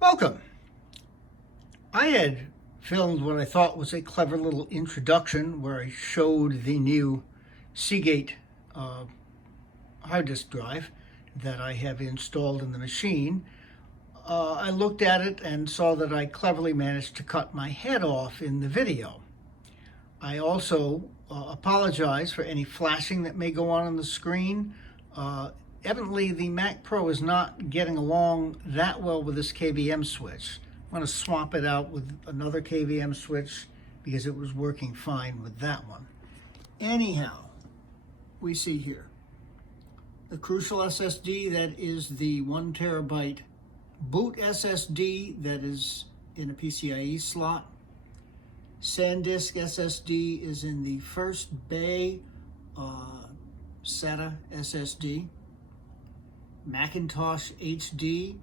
Welcome. I had filmed what I thought was a clever little introduction where I showed the new Seagate hard disk drive that I have installed in the machine. I looked at it and saw that I cleverly managed to cut my head off in the video. I also apologize for any flashing that may go on the screen. Evidently, the Mac Pro is not getting along that well with this KVM switch. I'm going to swap it out with another KVM switch because it was working fine with that one. Anyhow, we see here the Crucial SSD, that is the 1 terabyte boot SSD that is in a PCIe slot. SanDisk SSD is in the first bay SATA SSD. Macintosh HD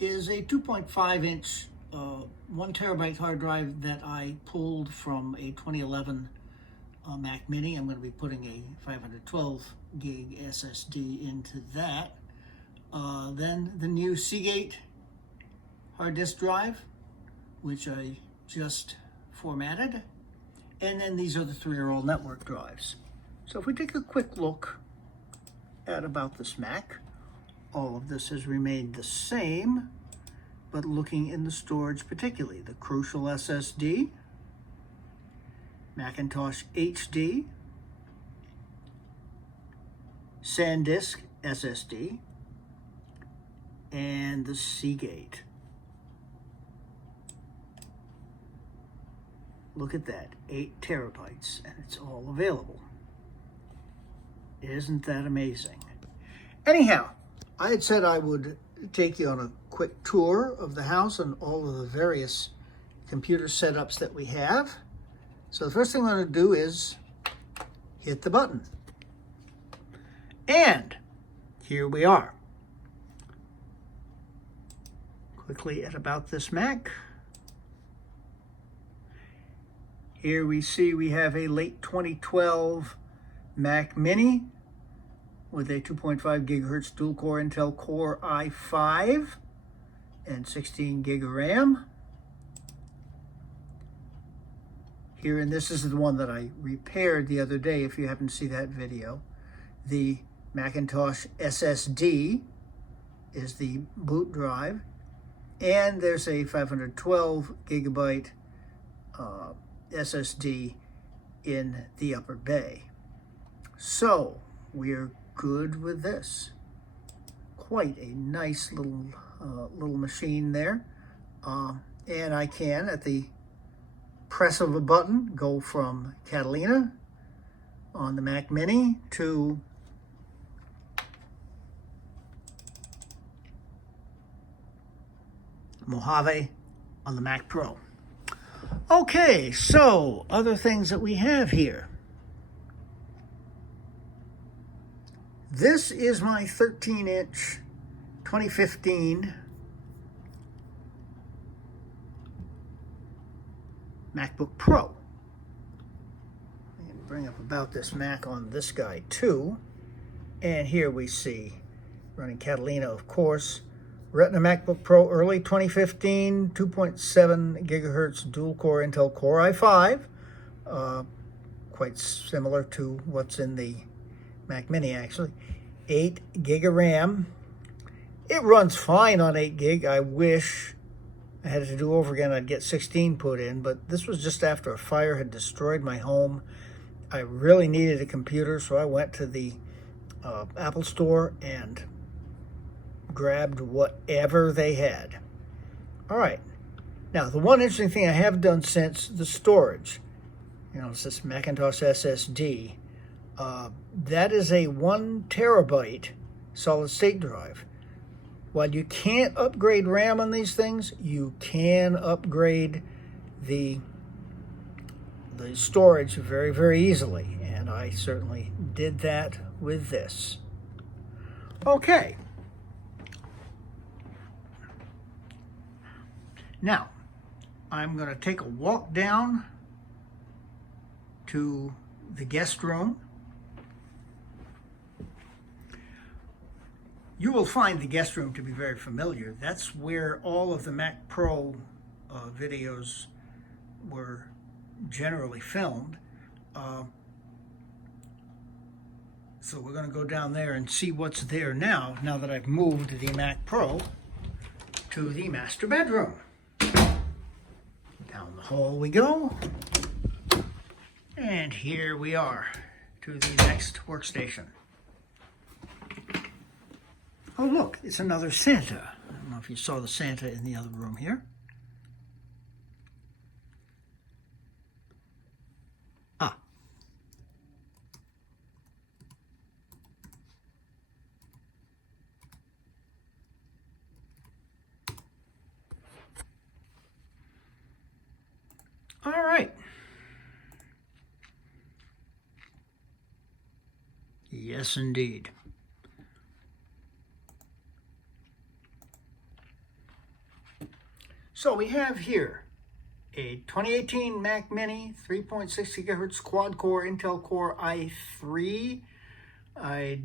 is a 2.5 inch 1 terabyte hard drive that I pulled from a 2011 Mac Mini. I'm going to be putting a 512 gig SSD into that. Then the new Seagate hard disk drive, which I just formatted. And then these are the 3-year-old network drives. So if we take a quick look at about this Mac, all of this has remained the same, but looking in the storage particularly, the Crucial SSD, Macintosh HD, SanDisk SSD, and the Seagate. Look at that, 8 terabytes, and it's all available. Isn't that amazing? Anyhow, I had said I would take you on a quick tour of the house and all of the various computer setups that we have. So the first thing I'm going to do is hit the button. And here we are. Quickly at about this Mac. Here we see we have a late 2012 Mac Mini with a 2.5 gigahertz dual-core Intel Core i5 and 16 gig of RAM. Here, and this is the one that I repaired the other day, if you happen to see that video. The Macintosh SSD is the boot drive, and there's a 512 gigabyte SSD in the upper bay. So we're good with this. Quite a nice little machine there. And I can, at the press of a button, go from Catalina on the Mac Mini to Mojave on the Mac Pro. Okay, so other things that we have here. This is my 13-inch 2015 MacBook Pro. I'm going to bring up about this Mac on this guy too. And here we see, running Catalina, of course, Retina MacBook Pro early 2015, 2.7 gigahertz dual-core Intel Core i5. Quite similar to what's in the Mac Mini, actually. 8 gig of RAM. It runs fine on 8 gig. I wish I had it to do over again. I'd get 16 put in, but this was just after a fire had destroyed my home. I really needed a computer, so I went to the Apple Store and grabbed whatever they had. All right. Now, the one interesting thing I have done since, the storage. You know, it's this Macintosh SSD. That is a 1 terabyte solid state drive. While you can't upgrade RAM on these things, you can upgrade the storage very, very easily. And I certainly did that with this. Okay. Now, I'm going to take a walk down to the guest room. You will find the guest room to be very familiar. That's where all of the Mac Pro videos were generally filmed. So we're going to go down there and see what's there now that I've moved the Mac Pro to the master bedroom. Down the hall we go. And here we are to the next workstation. Oh look, it's another Santa. I don't know if you saw the Santa in the other room here. Ah. All right. Yes, indeed. So we have here a 2018 Mac Mini 3.6 gigahertz quad-core Intel Core i3. I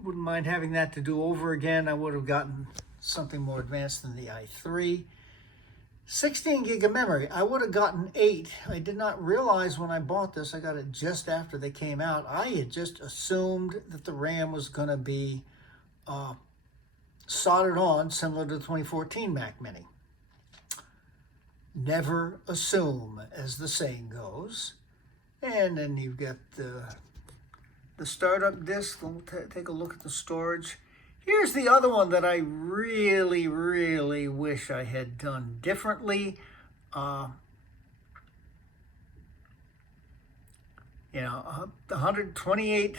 wouldn't mind having that to do over again. I would have gotten something more advanced than the i3. 16 gig of memory. I would have gotten 8. I did not realize when I bought this, I got it just after they came out. I had just assumed that the RAM was going to be soldered on, similar to the 2014 Mac Mini. Never assume, as the saying goes. And then you've got the startup disk. We'll take a look at the storage. Here's the other one that I really, really wish I had done differently. You know, 128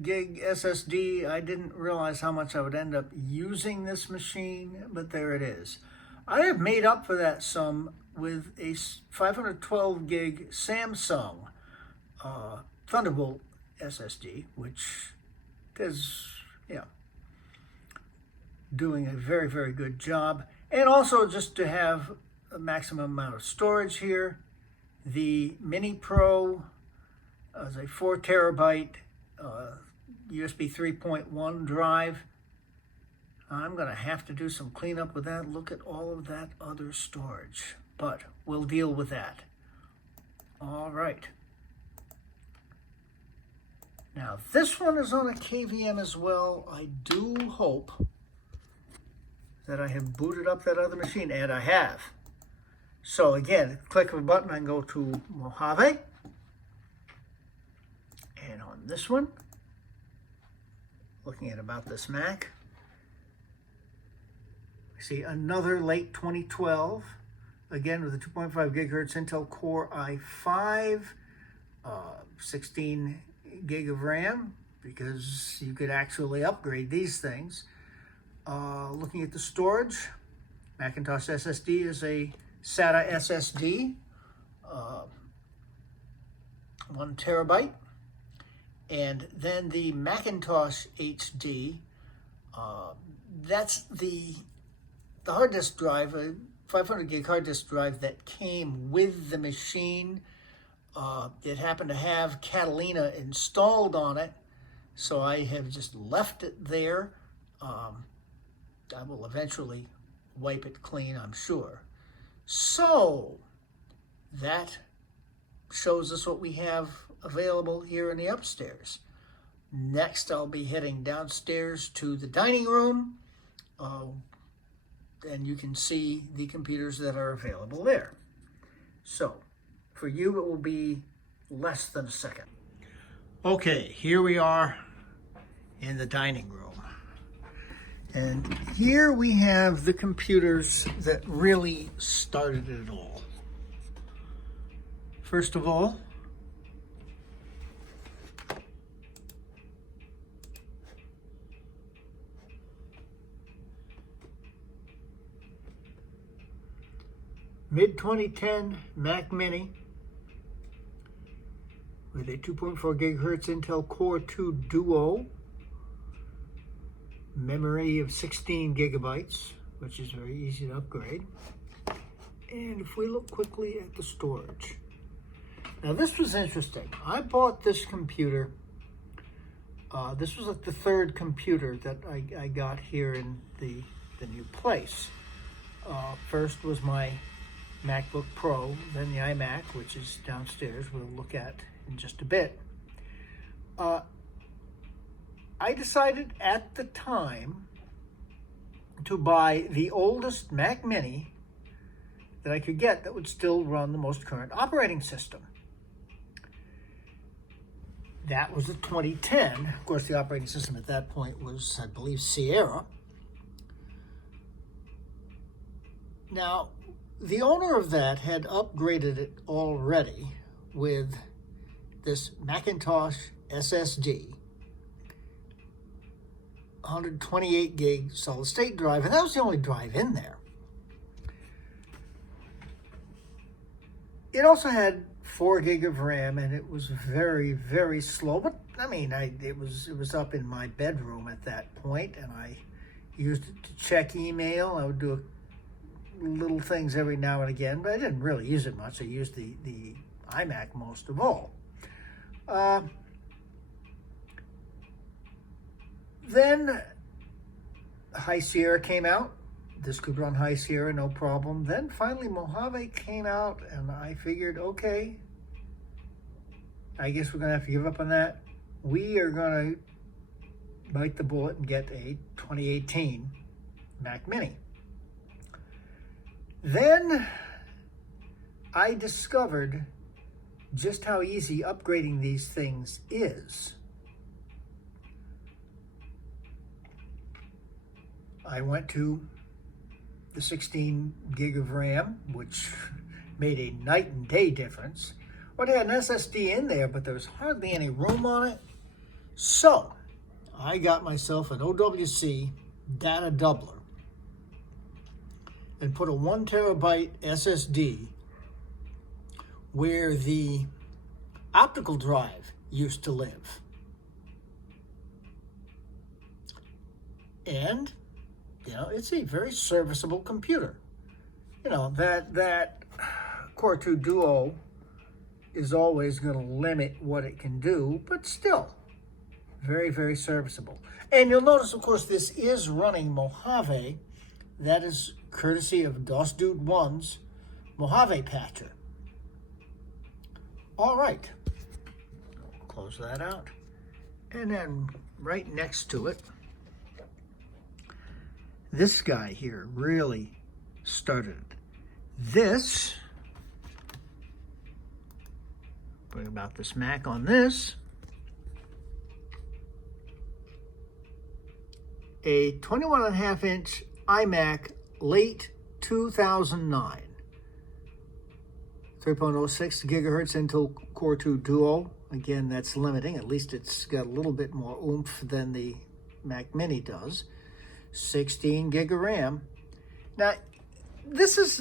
gig SSD. I didn't realize how much I would end up using this machine, but there it is. I have made up for that some with a 512 gig Samsung Thunderbolt SSD, which is, doing a very, very good job. And also just to have a maximum amount of storage here. The Mini Pro is a 4 terabyte USB 3.1 drive. I'm going to have to do some cleanup with that. Look at all of that other storage, but we'll deal with that. All right. Now, this one is on a KVM as well. I do hope that I have booted up that other machine, and I have. So again, click of a button, I can go to Mojave. And on this one, looking at about this Mac, I see another late 2012, again with a 2.5 gigahertz Intel Core i5, 16 gig of RAM, because you could actually upgrade these things. Looking at the storage, Macintosh SSD is a SATA SSD, 1 terabyte. And then the Macintosh HD, that's the hard disk drive, a 500 gig hard disk drive that came with the machine. It happened to have Catalina installed on it, so I have just left it there. I will eventually wipe it clean, I'm sure. So that shows us what we have available here in the upstairs. Next, I'll be heading downstairs to the dining room, and you can see the computers that are available there. So for you, it will be less than a second. Okay, here we are in the dining room. And here we have the computers that really started it all. First of all, mid-2010 Mac Mini with a 2.4 gigahertz Intel Core 2 Duo, memory of 16 gigabytes, which is very easy to upgrade. And if we look quickly at the storage. Now this was interesting. I bought this computer This was like the third computer that I got here in the new place. First was my MacBook Pro, then the iMac, which is downstairs, we'll look at in just a bit. I decided at the time to buy the oldest Mac Mini that I could get that would still run the most current operating system. That was a 2010. Of course, the operating system at that point was, I believe, Sierra. Now, the owner of that had upgraded it already with this Macintosh SSD, 128 gig solid state drive, and that was the only drive in there. It also had 4 gig of RAM, and it was very, very slow. But I mean, it was up in my bedroom at that point, and I used it to check email. I would do little things every now and again, but I didn't really use it much. I used the iMac most of all. Then High Sierra came out. This could run High Sierra, no problem. Then finally Mojave came out, and I figured, okay, I guess we're going to have to give up on that. We are going to bite the bullet and get a 2018 Mac Mini. Then I discovered just how easy upgrading these things is. I went to the 16 gig of RAM, which made a night and day difference. Well, it had an SSD in there, but there was hardly any room on it. So I got myself an OWC data doubler and put a 1 terabyte SSD where the optical drive used to live. And, you know, it's a very serviceable computer. You know, that Core 2 Duo is always going to limit what it can do, but still, very, very serviceable. And you'll notice, of course, this is running Mojave. That is courtesy of DOS Dude 1's Mojave patcher. All right, close that out. And then right next to it, this guy here really started it. This, bring about this Mac on this, a 21.5-inch iMac late 2009. 3.06 gigahertz Intel Core 2 Duo. Again, that's limiting. At least it's got a little bit more oomph than the Mac Mini does. 16 gig of RAM. Now, this is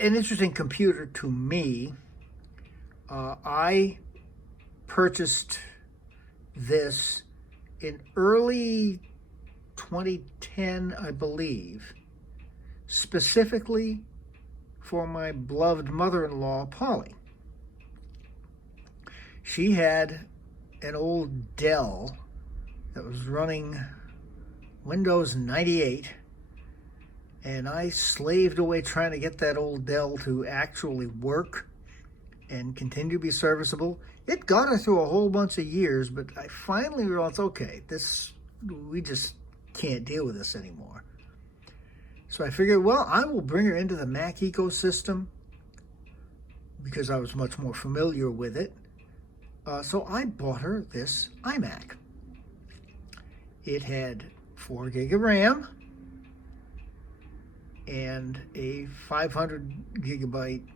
an interesting computer to me. I purchased this in early 2010, I believe, specifically for my beloved mother-in-law, Polly. She had an old Dell that was running Windows 98, and I slaved away trying to get that old Dell to actually work and continue to be serviceable. It got her through a whole bunch of years, but I finally realized, okay, we just can't deal with this anymore. So I figured, well, I will bring her into the Mac ecosystem because I was much more familiar with it. So I bought her this iMac. It had 4 gig of RAM and a 500 gigabyte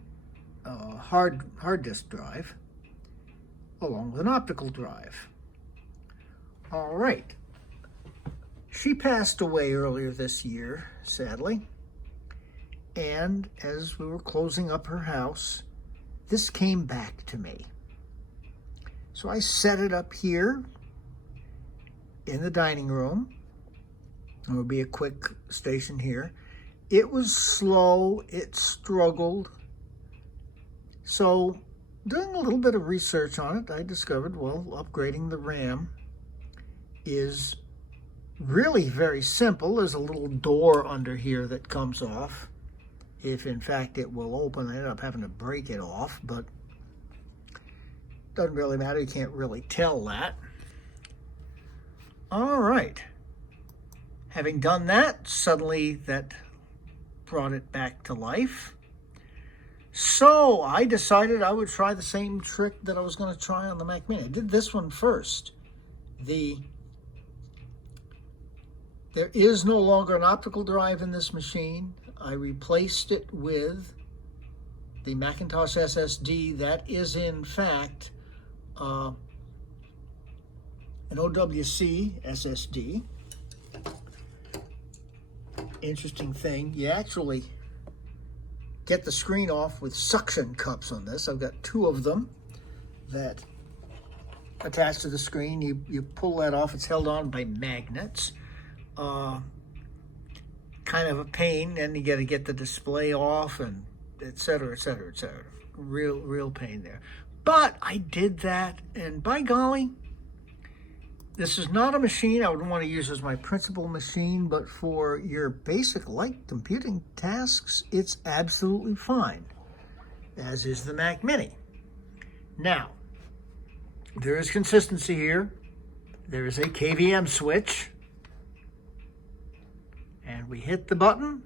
hard disk drive, along with an optical drive. All right. She passed away earlier this year, sadly. And as we were closing up her house, this came back to me. So I set it up here in the dining room. There will be a quick station here. It was slow, it struggled. So doing a little bit of research on it, I discovered, well, upgrading the RAM is really very simple. There's a little door under here that comes off. If in fact it will open, I end up having to break it off, but doesn't really matter. You can't really tell that. All right. Having done that, suddenly that brought it back to life. So I decided I would try the same trick that I was going to try on the Mac Mini. I did this one first. There is no longer an optical drive in this machine. I replaced it with the Macintosh SSD. That is in fact an OWC SSD. Interesting thing, you actually get the screen off with suction cups on this. I've got two of them that attach to the screen. You pull that off. It's held on by magnets. Kind of a pain, and you got to get the display off, and et cetera, et cetera, et cetera. Real pain there. But I did that, and by golly, this is not a machine I would want to use as my principal machine, but for your basic light computing tasks, it's absolutely fine, as is the Mac Mini. Now, there is consistency here. There is a KVM switch. And we hit the button,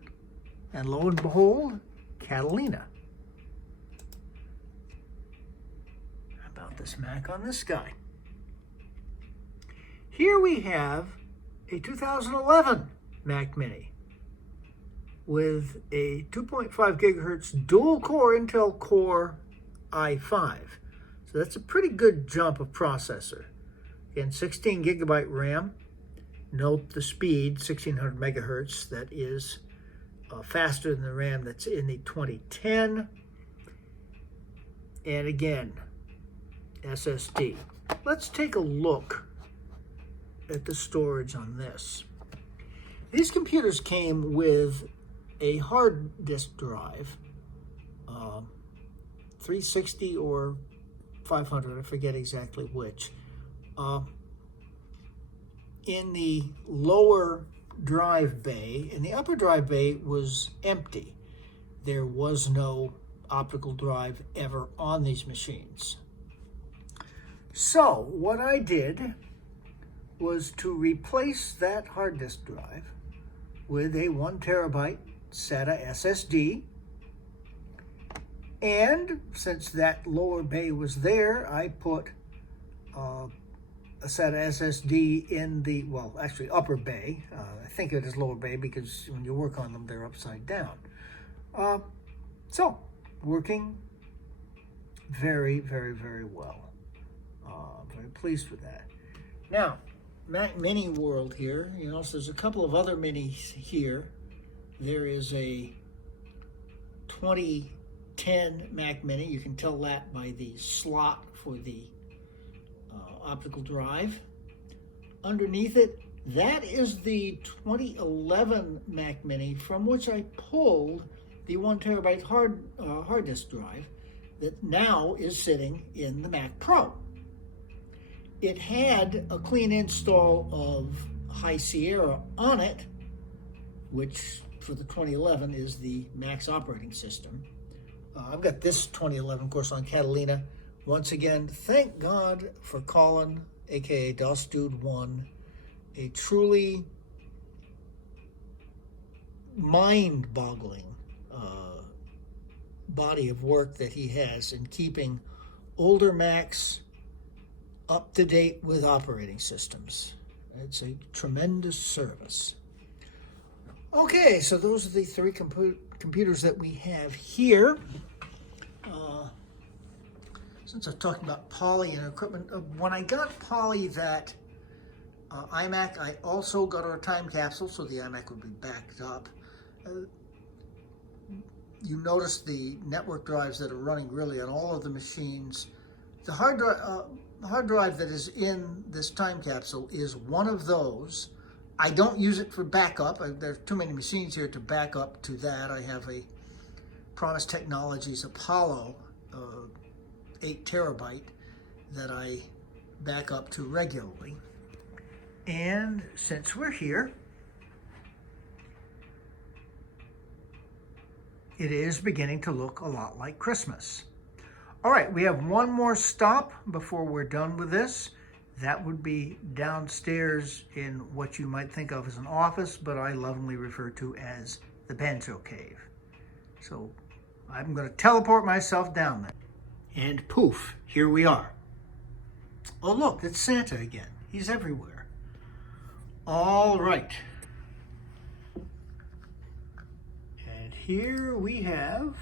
and lo and behold, Catalina. How about this Mac on this guy? Here we have a 2011 Mac Mini with a 2.5 gigahertz dual-core Intel Core i5. So that's a pretty good jump of processor. Again, 16 gigabyte RAM. Note the speed, 1600 megahertz. That is faster than the RAM that's in the 2010. And again, SSD. Let's take a look at the storage on this. These computers came with a hard disk drive, 360 or 500, I forget exactly which. In the lower drive bay, and the upper drive bay was empty. There was no optical drive ever on these machines. So what I did was to replace that hard disk drive with a 1 terabyte SATA SSD. And since that lower bay was there, I put a SATA SSD in the, well, actually upper bay. I think it is lower bay because when you work on them, they're upside down. So, working very, very, very well. Very pleased with that. Now, Mac Mini world here, you know, so there's a couple of other minis here. There is a 2010 Mac Mini. You can tell that by the slot for the optical drive. Underneath it, that is the 2011 Mac Mini from which I pulled the 1 terabyte hard disk drive that now is sitting in the Mac Pro. It had a clean install of High Sierra on it, which for the 2011 is the Mac's operating system. I've got this 2011, of course, on Catalina. Once again, thank God for Colin, aka DOS Dude 1, a truly mind-boggling body of work that he has in keeping older Macs up to date with operating systems. It's a tremendous service. Okay, so those are the three computers that we have here. Since I've talked about Poly and equipment, when I got Poly that iMac, I also got our time capsule, so the iMac would be backed up. You notice the network drives that are running really on all of the machines. The hard drive that is in this time capsule is one of those. I don't use it for backup. There's too many machines here to back up to that. I have a Promise Technologies Apollo 8 terabyte that I back up to regularly. And since we're here, it is beginning to look a lot like Christmas. All right, we have one more stop before we're done with this. That would be downstairs in what you might think of as an office, but I lovingly refer to as the Banjo Cave. So I'm going to teleport myself down there. And poof, here we are. Oh, look, it's Santa again. He's everywhere. All right. And here we have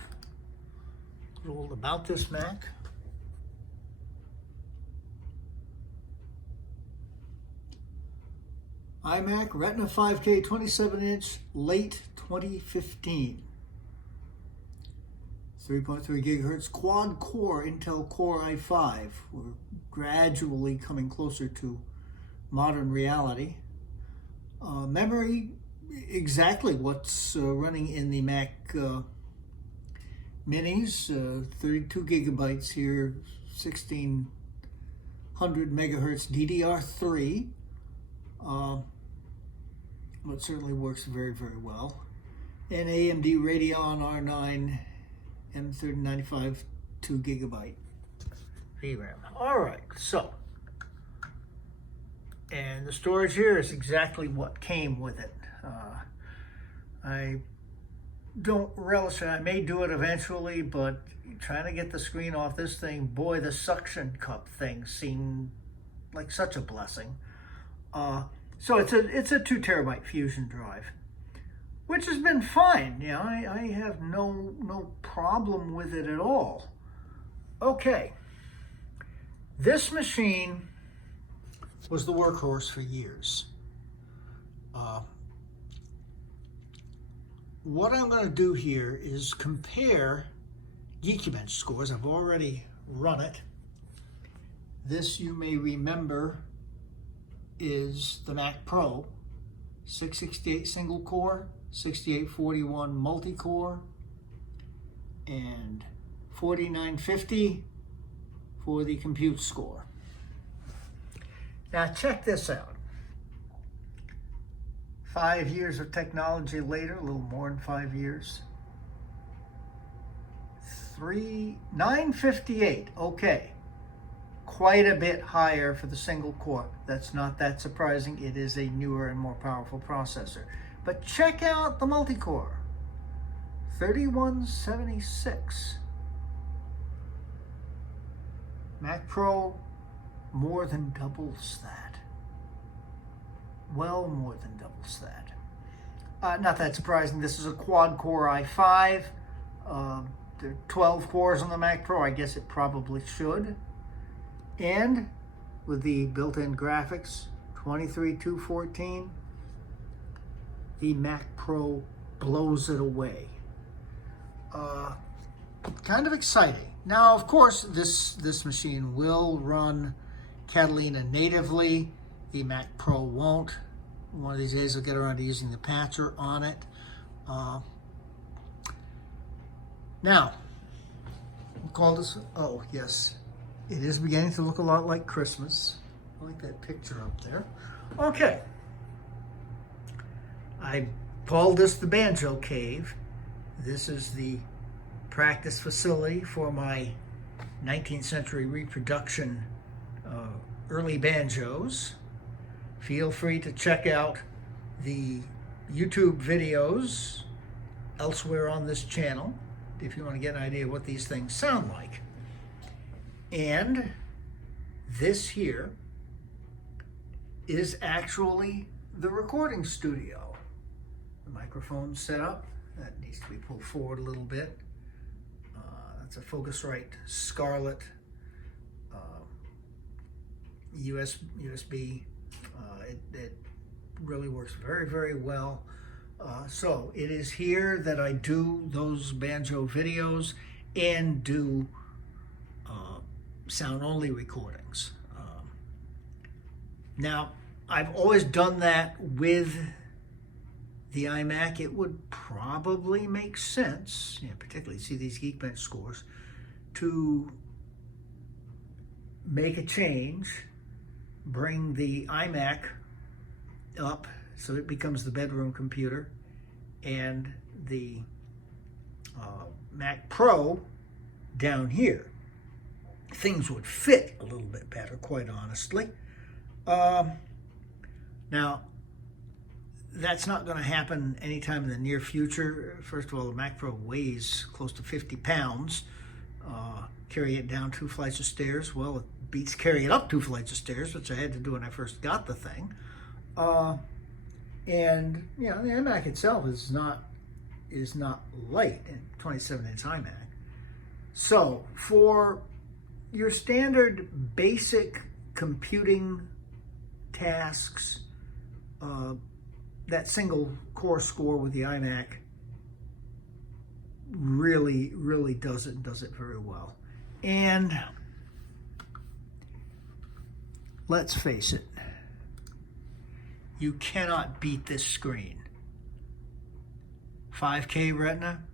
a little about this Mac. iMac Retina 5K 27-inch, late 2015. 3.3 gigahertz quad-core Intel Core i5. We're gradually coming closer to modern reality. Memory, exactly what's running in the Mac Minis. 32 gigabytes here, 1600 megahertz DDR3. But certainly works very, very well. And AMD Radeon R9 M3095 2 gigabyte VRAM. All right, so, and the storage here is exactly what came with it. I don't relish it. I may do it eventually, but trying to get the screen off this thing, boy, the suction cup thing seemed like such a blessing. So it's a 2 terabyte Fusion drive, which has been fine. You know, I have no problem with it at all. Okay, this machine was the workhorse for years. What I'm going to do here is compare Geekybench scores. I've already run it. This, you may remember, is the Mac Pro, 668 single core, 6841 multi-core, and 4950 for the compute score. Now check this out. 5 years of technology later, a little more than 5 years. 958, okay. Quite a bit higher for the single core. That's not that surprising. It is a newer and more powerful processor. But check out the multi-core. 3176. Mac Pro more than doubles that. Well, more than doubles that. Not that surprising. This is a quad-core i5. There are 12 cores on the Mac Pro. I guess it probably should. And with the built-in graphics, 23214, the Mac Pro blows it away. Kind of exciting. Now, of course, this machine will run Catalina natively. The Mac Pro won't. One of these days I'll get around to using the patcher on it. Now, we'll call this, oh yes, it is beginning to look a lot like Christmas. I like that picture up there. Okay. I called this the Banjo Cave. This is the practice facility for my 19th century reproduction early banjos. Feel free to check out the YouTube videos elsewhere on this channel if you want to get an idea of what these things sound like. And this here is actually the recording studio. The microphone's set up. That needs to be pulled forward a little bit. That's a Focusrite Scarlett USB. It really works very, very well. So it is here that I do those banjo videos and do sound-only recordings. Now, I've always done that with the iMac. It would probably make sense, particularly see these Geekbench scores, to make a change, bring the iMac up, so it becomes the bedroom computer, and the Mac Pro down here. Things would fit a little bit better, quite honestly. Now, that's not going to happen anytime in the near future. First of all, the Mac Pro weighs close to 50 pounds. Carry it down 2 flights of stairs. Well, it beats carrying it up 2 flights of stairs, which I had to do when I first got the thing. And you know, the iMac itself is not light, and 27-inch iMac. So for your standard basic computing tasks, that single core score with the iMac really does it very well. And let's face it, you cannot beat this screen. 5K Retina,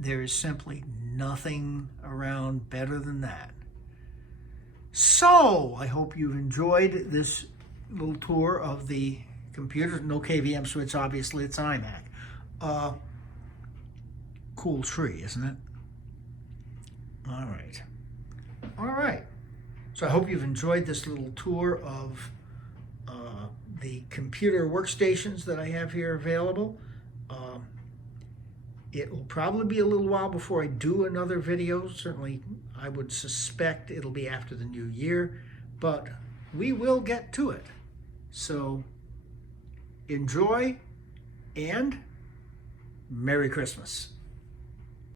there is simply nothing around better than that. So I hope you've enjoyed this little tour of the computer. No KVM switch, obviously, it's an iMac. Cool tree, isn't it? All right. So I hope you've enjoyed this little tour of the computer workstations that I have here available. It will probably be a little while before I do another video. Certainly, I would suspect it'll be after the new year, but we will get to it. So enjoy, and Merry Christmas.